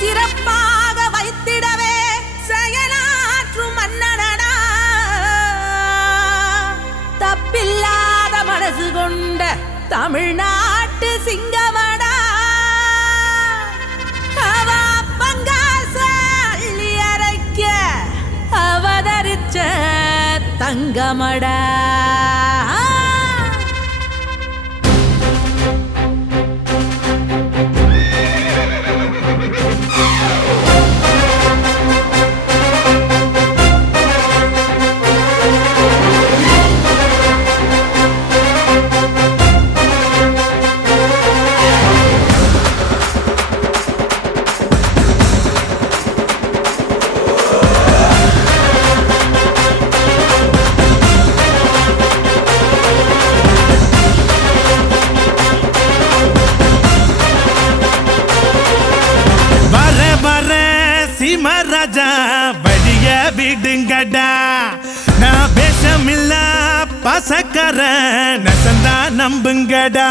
சிறப்பாக வைத்திடவே செயலாற்றும் மன்னனடா. தப்பில்லாத மனசு கொண்ட தமிழ்நாட்டு சிங்கமடா அவதரிச்ச தங்கமடா. விடுங்கடா. நான் பேசமில்ல பசக்கர நசந்தா நம்புங்கடா.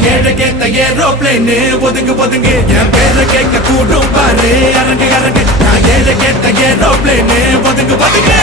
இறங்கு ஏழை கேட்ட ஏரோப்ளேனு ஒதுங்கு ஒதுங்கு. என் பேரை கேட்க கூடும் பாரு இறங்கு இறங்கு நான் ஏழை கேட்ட ஏரோப்ளேனு ஒதுங்கு ஒதுங்கு.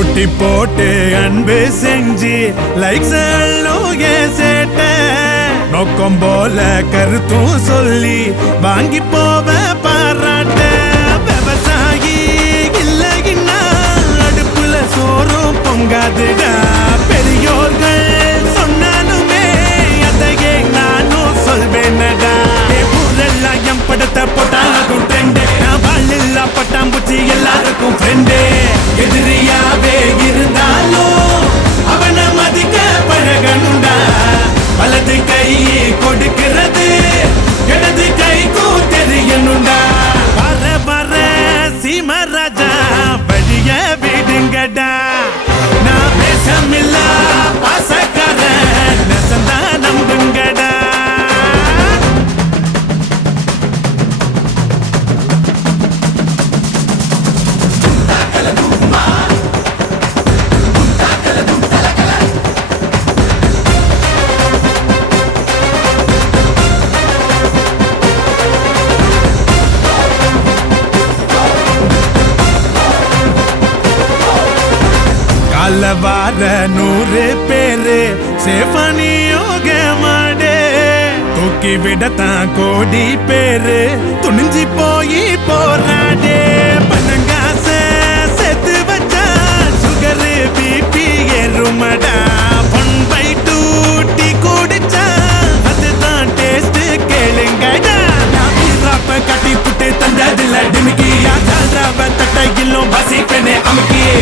போட்டி போட்டு அன்பு செஞ்சு லைக்ஸ் சேட்ட நோக்கம் போல கருத்தும் சொல்லி வாங்கி போவ பாராட்ட விவசாயி இல்லைன்னா அடுப்புல சோறும் பொங்காதுடா. ಹಲವಾರ ನೂರು ಪೇರೆ ಸೇಫನಿಯೋಗ ಮಾಡೆ. தூக்கி விடத்தான் கோடி பேரு துணிஞ்சு போய் போராடே பணங்காச செத்து வச்சா சுகரு பிபி எருமடா ஒன் பை டூ டீ குடிச்சா அதுதான் டேஸ்ட் கேளுங்கடா நான் ராப்ப கட்டி புட்டு தந்ததில்ல டிமிக்கி யாத்ராவ தட்டையிலும் பசிப்பனே அமுக்கியே